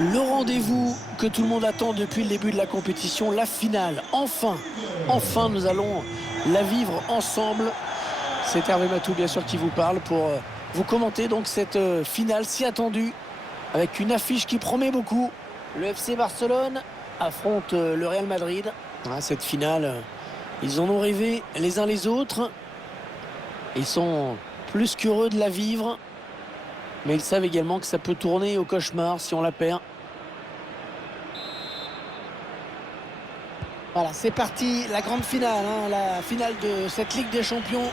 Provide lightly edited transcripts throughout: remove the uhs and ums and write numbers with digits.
Le rendez-vous que tout le monde attend depuis le début de la compétition, la finale. Enfin, nous allons la vivre ensemble. C'est Hervé Matou, bien sûr, qui vous parle pour vous commenter donc cette finale si attendue avec une affiche qui promet beaucoup. Le FC Barcelone affronte le Real Madrid. Ah, cette finale, ils en ont rêvé les uns les autres. Ils sont plus qu'heureux de la vivre. Mais ils savent également que ça peut tourner au cauchemar si on la perd. Voilà, c'est parti, la grande finale, la finale de cette Ligue des Champions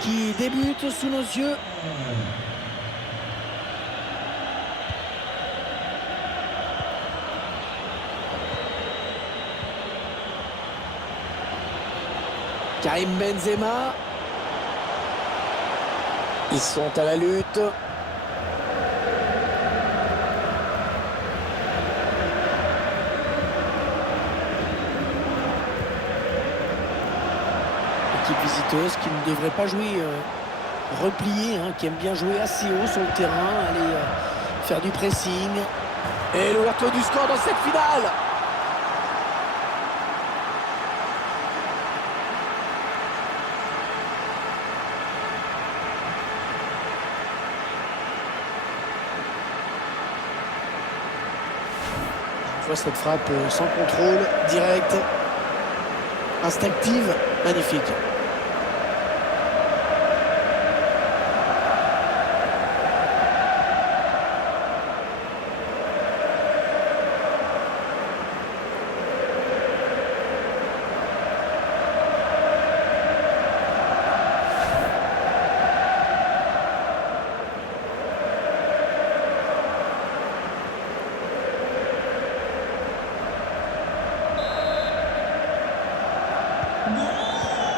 qui débute sous nos yeux. Karim Benzema. Ils sont à la lutte. Équipe visiteuse qui ne devrait pas jouer repliée, qui aime bien jouer assez haut sur le terrain, aller faire du pressing. Et l'ouverture du score dans cette finale. Je vois cette frappe sans contrôle, directe, instinctive, magnifique.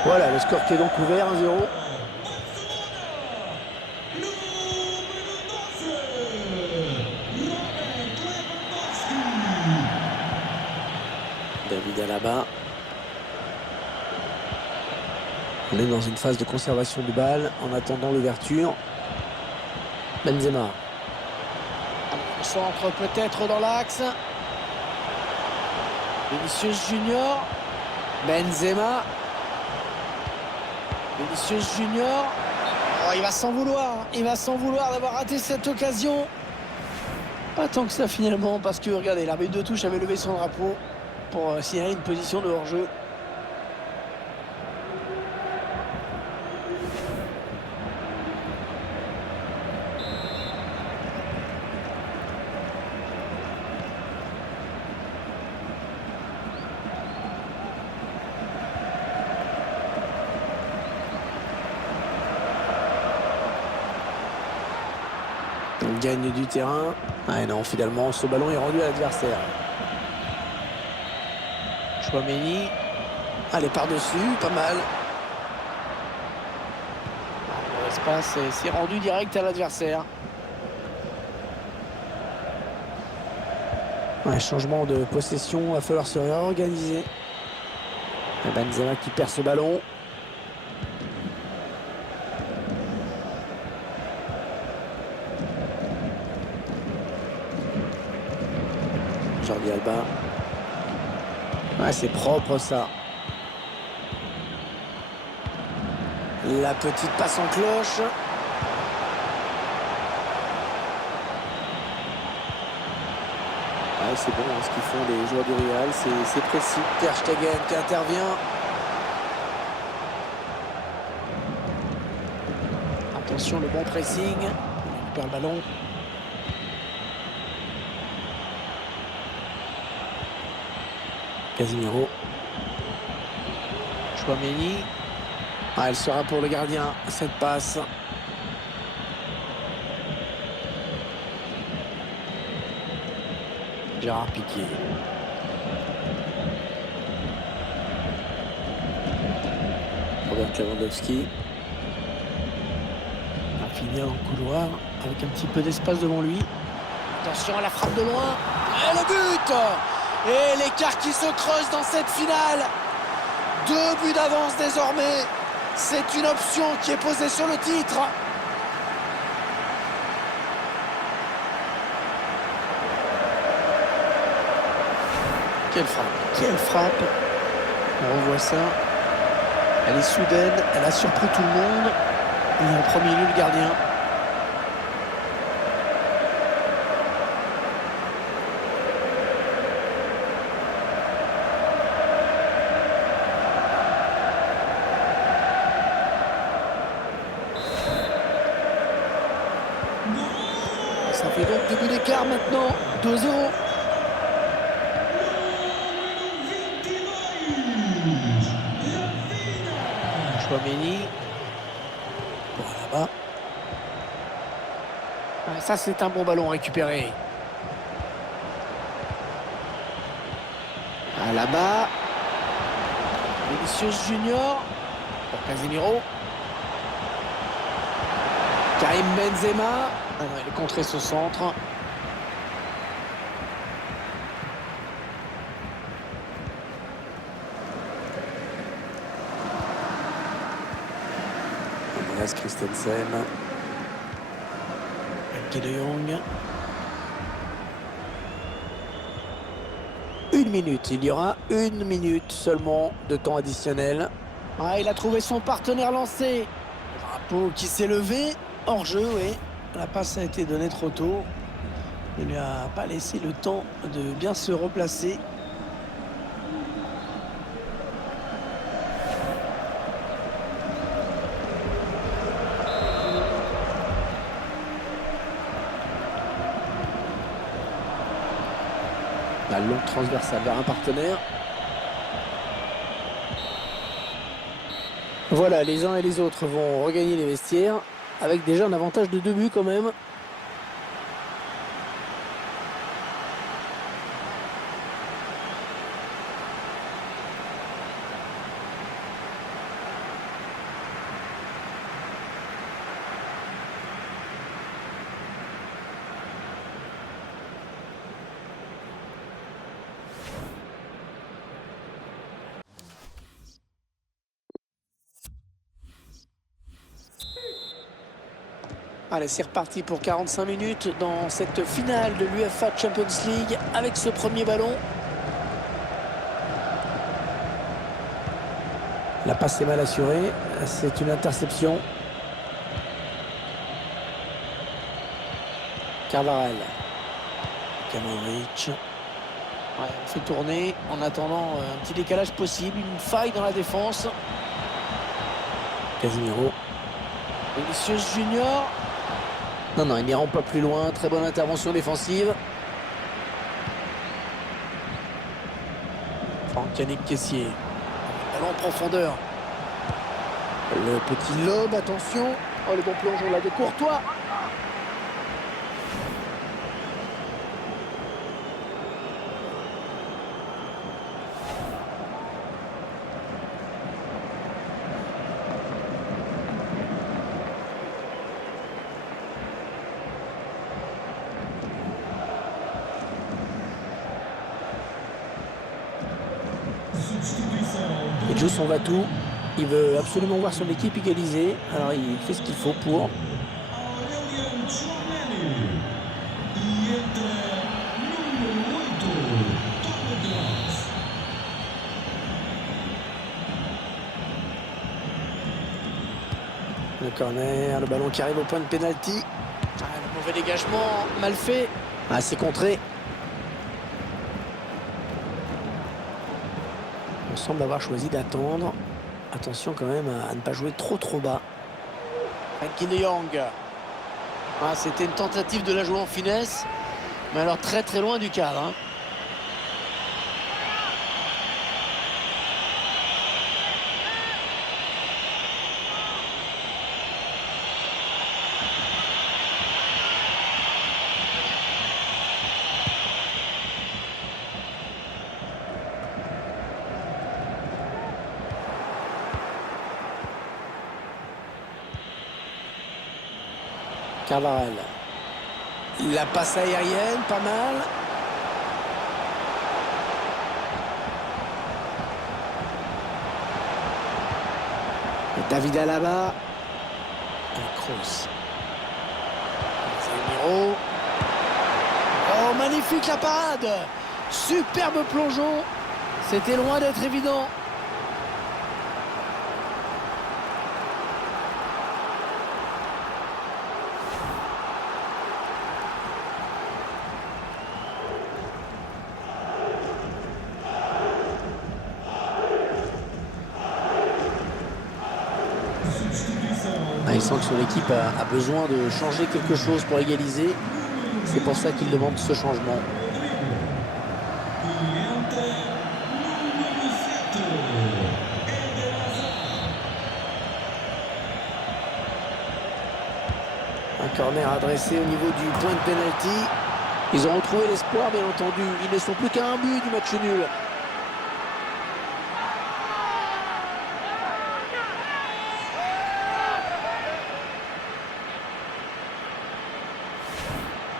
Voilà, le score qui est donc ouvert, 1-0. David Alaba. On est dans une phase de conservation du bal en attendant l'ouverture. Benzema. Le centre peut-être dans l'axe. Vinicius Junior. Benzema. Vinicius Junior. Oh, il va s'en vouloir d'avoir raté cette occasion. Pas tant que ça finalement, parce que regardez, l'arbitre de touche avait levé son drapeau pour signaler une position de hors-jeu. On gagne du terrain. Ah non, finalement, ce ballon est rendu à l'adversaire. Chouameni. Allez, par-dessus, pas mal. L'espace, c'est rendu direct à l'adversaire. Ouais, changement de possession, il va falloir se réorganiser. Benzema qui perd ce ballon. Jordi Alba. Ouais, c'est propre ça. La petite passe en cloche. Ouais, c'est bon ce qu'ils font les joueurs du Real, c'est précis. Ter Stegen qui intervient. Attention, le bon pressing. Il perd le ballon. Casemiro. Chouameni. Ah, elle sera pour le gardien, cette passe. Gérard Piqué. Robert Lewandowski. On va finir dans le couloir avec un petit peu d'espace devant lui. Attention à la frappe de loin. Et le but! Et l'écart qui se creuse dans cette finale. 2 buts d'avance désormais. C'est une option qui est posée sur le titre. Quelle frappe, quelle frappe. On revoit ça. Elle est soudaine, elle a surpris tout le monde. Et en premier lieu, le gardien. Ça fait donc 2 buts d'écart maintenant. 2-0. Chouameni. Bon, là-bas. Ah, ça, c'est un bon ballon récupéré. Ah, là-bas. Vinicius Junior. Pour Casemiro. Karim Benzema. Ah non, il est contré ce centre. Andreas Christensen. Frenkie de Jong. 1 minute. Il y aura 1 minute seulement de temps additionnel. Ah, il a trouvé son partenaire lancé. Drapeau qui s'est levé. Hors jeu, oui. La passe a été donnée trop tôt. Il ne lui a pas laissé le temps de bien se replacer. La longue transversale vers un partenaire. Voilà, les uns et les autres vont regagner les vestiaires avec déjà un avantage de 2 buts quand même. Allez, c'est reparti pour 45 minutes dans cette finale de l'UEFA Champions League avec ce premier ballon. La passe est mal assurée, c'est une interception. Carvajal. Kamoric. Ouais, on fait tourner en attendant un petit décalage possible, une faille dans la défense. Casemiro. Vinicius Junior. Non, il n'ira pas plus loin. Très bonne intervention défensive. Yannick Kessié. Ballon en profondeur. Le petit lobe, attention. Oh, le bon plongeon là de Courtois. Il joue son va-tout. Il veut absolument voir son équipe égalisée. Alors il fait ce qu'il faut pour. Le corner, le ballon qui arrive au point de pénalty. Ah, le mauvais dégagement, mal fait. Ah, c'est contré. On semble avoir choisi d'attendre. Attention quand même à ne pas jouer trop bas. Frenkie de Jong. Ah, c'était une tentative de la jouer en finesse. Mais alors très loin du cadre. Hein. Carvajal. La passe aérienne, pas mal. Et David Alaba. Kroos. Casemiro. Oh, magnifique la parade. Superbe plongeon. C'était loin d'être évident. Il sent que son équipe a besoin de changer quelque chose pour égaliser. C'est pour ça qu'il demande ce changement. Un corner adressé au niveau du point de pénalty. Ils ont retrouvé l'espoir, bien entendu. Ils ne sont plus qu'à un but du match nul.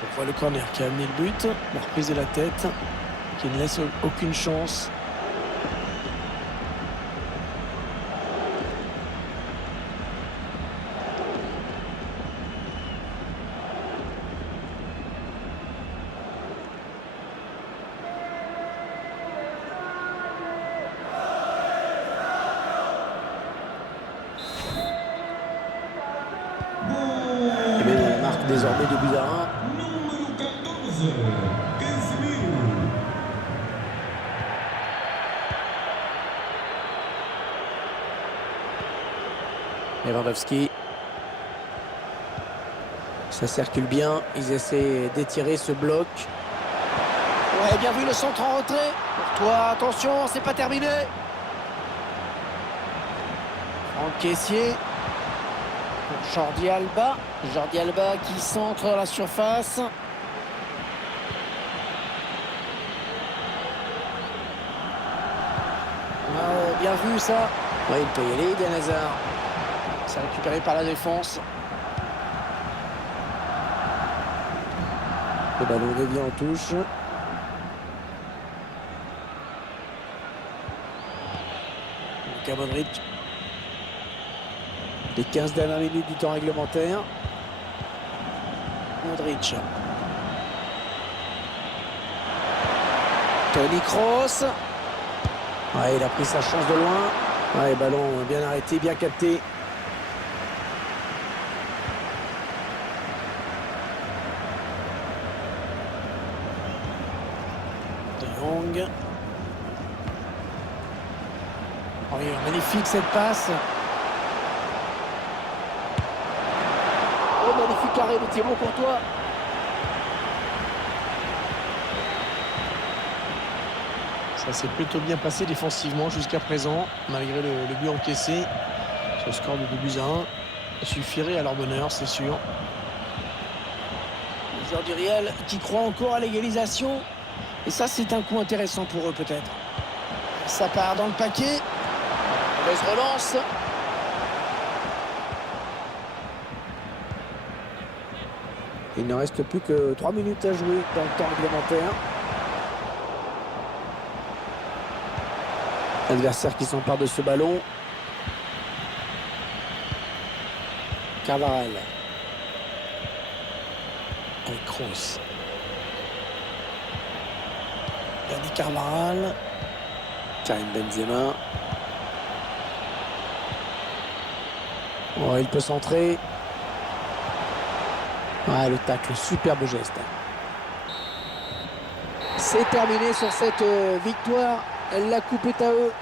On voit le corner qui a amené le but. La reprise de la tête qui ne laisse aucune chance. Et bien, on marque désormais 2-1. Lewandowski. Ça circule bien. Ils essaient d'étirer ce bloc. Ouais, bien vu le centre en retrait. Pour toi, attention, c'est pas terminé. Franck Kessié. Pour Jordi Alba. Jordi Alba qui centre la surface. Ah, bien vu ça. Ouais, il peut y aller, Eden Hazard. C'est récupéré par la défense. Le ballon revient en touche. Luka Modric. Les 15 dernières minutes du temps réglementaire. Modric. Toni Kroos. Ouais, il a pris sa chance de loin. Ouais, ballon bien arrêté, bien capté. De Jong. Oh, magnifique cette passe. Oh, magnifique arrêt de Thibaut Courtois. Ça s'est plutôt bien passé défensivement jusqu'à présent, malgré le but encaissé. Ce score de 2-1 suffirait à leur bonheur, c'est sûr. Les joueurs du Real qui croient encore à l'égalisation. Et ça, c'est un coup intéressant pour eux peut-être. Ça part dans le paquet. Mauvaise relance. Il ne reste plus que 3 minutes à jouer dans le temps réglementaire. L'adversaire qui s'empare de ce ballon. Carvajal. Avec Kroos. Dani Carvajal. Karim Benzema. Oh, il peut centrer. Ouais, le tacle, superbe geste. C'est terminé sur cette victoire. La coupe est à eux.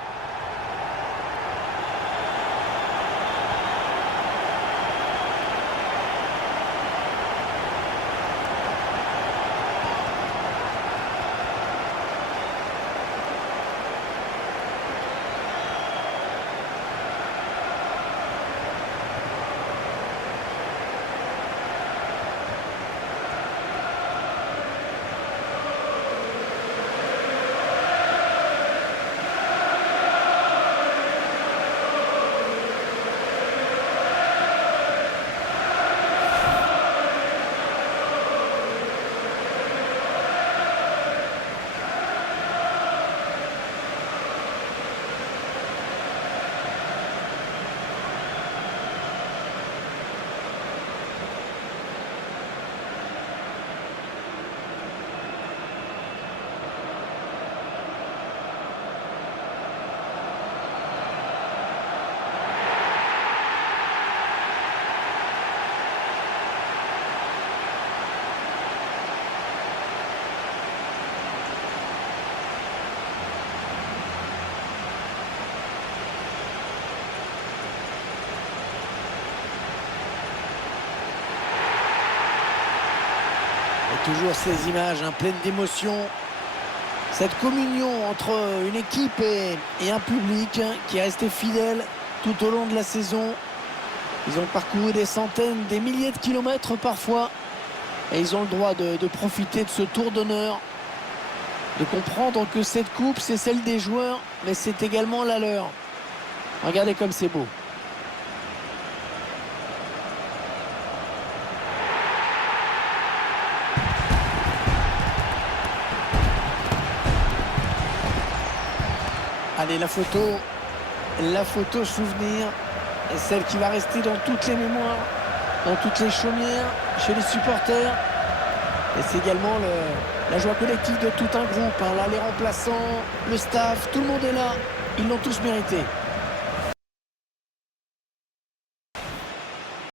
Toujours ces images pleines d'émotion. Cette communion entre une équipe et un public qui est resté fidèle tout au long de la saison. Ils ont parcouru des centaines, des milliers de kilomètres parfois. Et ils ont le droit de profiter de ce tour d'honneur. De comprendre que cette coupe, c'est celle des joueurs, mais c'est également la leur. Regardez comme c'est beau. Allez, la photo souvenir, et celle qui va rester dans toutes les mémoires, dans toutes les chaumières, chez les supporters. Et c'est également la joie collective de tout un groupe. Là, les remplaçants, le staff, tout le monde est là. Ils l'ont tous mérité.